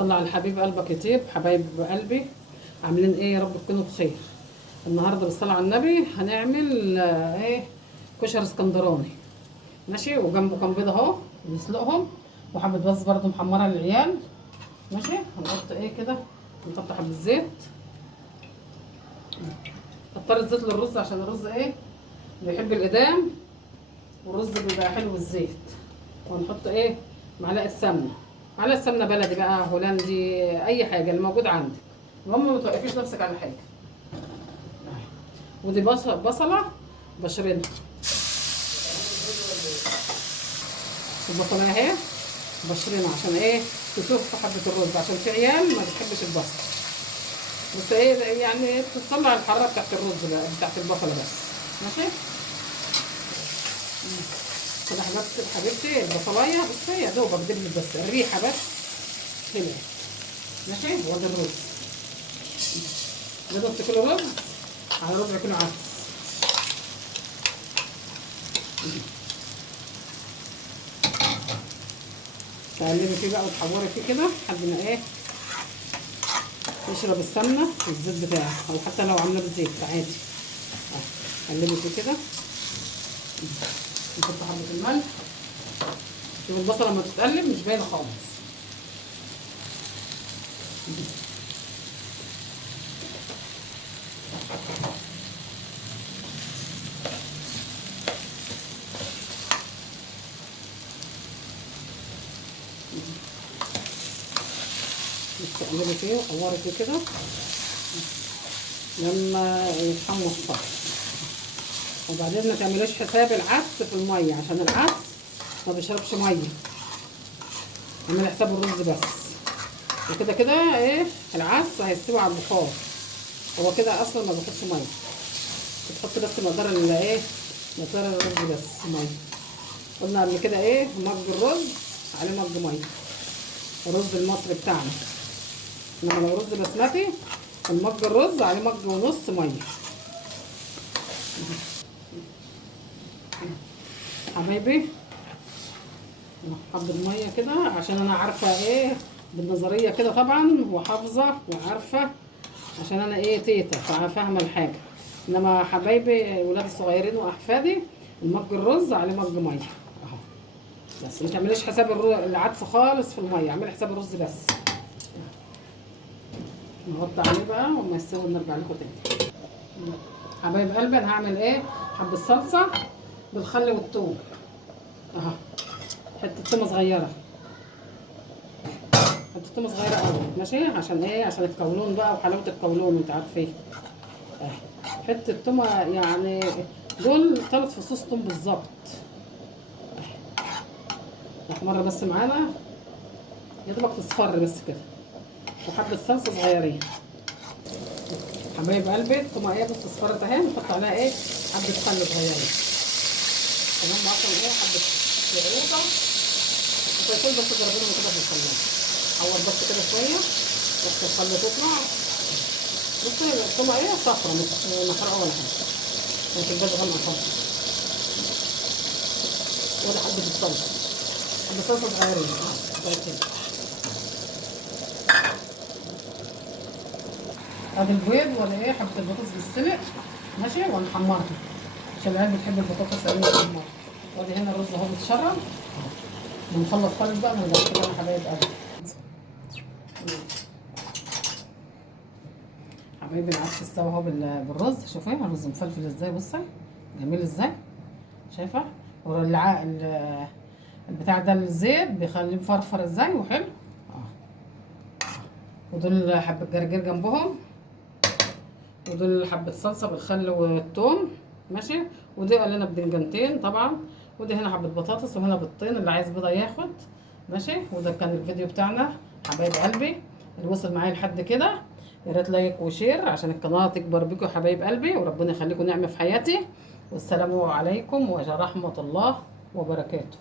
صلى على الحبيب قلبك يطيب. حبايب قلبي عاملين ايه؟ يا رب تكونوا بخير. النهارده بالصلاه على النبي هنعمل ايه؟ كشري اسكندراني ماشي. وجنبه كام بيضه اهو نسلقهم، وحبه بس برده محمره للعيال ماشي. هنحط ايه كده؟ نحط حبه زيت، كتر الزيت للرز عشان الرز ايه بيحب الإدام، والرز بيبقى حلو بالزيت. ونحط ايه؟ معلقه سمنه، معلقه سمنه بلدي بقى، هولندي، اي حاجه اللي موجود عندك. المهم ما توقفيش نفسك على حاجه. ودي بصله بشرينها، البصله اهي بشرينها عشان ايه؟ تسوق في حبه الرز، عشان في عيال ما بتحبش البصل. بس ايه يعني تطلع الحراره بتاعت الرز بقى، بتاعت البصله بس ماشي. كده حبيبتي البصلايه بصي يا دوبك دبلت بس الريحه بس حلوه ماشي. وادي الرز ده نص كيلو رز على ربع كيلو عدس. تقلبي فيه بقى وتحوري فيه كده لحد ما ايه يشرب السمنه والزيت بتاعه، او حتى لو عامله بالزيت عادي. قلبي فيه كده، نحط حبه الملح. شوف البصله لما تتقلب مش باينه خالص. تقلبي فيه وحوري فيه كده لما يتحمص خالص. وبعدين ما تعملوش حساب العدس في الميه، عشان العدس ما بيشربش ميه. اعملي حساب الرز بس. وكده كده ايه العدس هيستوي على البخار، هو كده اصلا ما بياخدش ميه. بتحط بس مقدار الايه، مقدار الرز بس ميه. قلنا قبل كده ايه؟ مج الرز عليه مج ميه، الرز المصري بتاعنا. انما لو رز بسمتي المج الرز عليه مج ونص ميه. حبايبي حبه ميه كده عشان انا عارفه ايه بالنظريه كده طبعا، وحافظه وعارفه عشان انا ايه تيتا فاهمه الحاجه. انما حبايبي ولادي الصغيرين واحفادي المج الرز عليه مج ميه اهو. بس ما تعمليش حساب العدس خالص في الميه، اعملي حساب الرز بس. نغطي عليه بقى وما يستوي نرجع لكم تاني. حبايب قلبي انا هعمل ايه؟ حبه صلصه بالخل والثوم اهو، حته تومه صغيره، حته تومه صغيره قوي ماشي. عشان ايه؟ عشان القولون بقى وحلاوه القولون انت عارفين. اهي حته تومه يعني دول 3 فصوص توم بالظبط. احمر بس معانا يا دوبك تصفر بس كده. وحبه صلصه صغيرين. حبايب قلبي التومه ايه بس اصفرت اهي، نحط عليها ايه؟ حبه خل صغيرين تمام. معاكم ايه؟ حبه يعوطه وشويتين بس ضربينهم كده في الخلاط. حور بس كده شويه بس الخل تطلع. بصي التومه ايه صفرا مش محرقه ولا حاجه، ما تبقاش غامقه خالص. ولا حبه الصلصه، حبه صلصه صغيرين كده. ادي البيض ولا ايه؟ حبه البطاطس بالسلق ماشي، ونحمرها عشان العيال بتحب البطاطس قوي محمره. وادي هنا الرز اهو بيتشرب. بنخلص خالص بقى نرجع كده يا حبايب قلبي. حبايبي العدس استوى اهو بالرز. شوفي الرز مفلفل ازاي، بصي جميل ازاي، شايفه؟ البتاع ده الزيت بيخليه مفرفر ازاي وحلو. ودول حبه جرجير جنبهم، ودول حبه صلصه بالخل والثوم ماشي. ودي قلنا بدنجانتين طبعا. ودي هنا حبه بطاطس، وهنا بيضتين اللي عايز بيضه ياخد ماشي. وده كان الفيديو بتاعنا حبايب قلبي. اللي وصل معايا لحد كده يا ريت لايك وشير عشان القناه تكبر بيكم يا حبايب قلبي، وربنا يخليكم نعمه في حياتي. والسلام عليكم ورحمه الله وبركاته.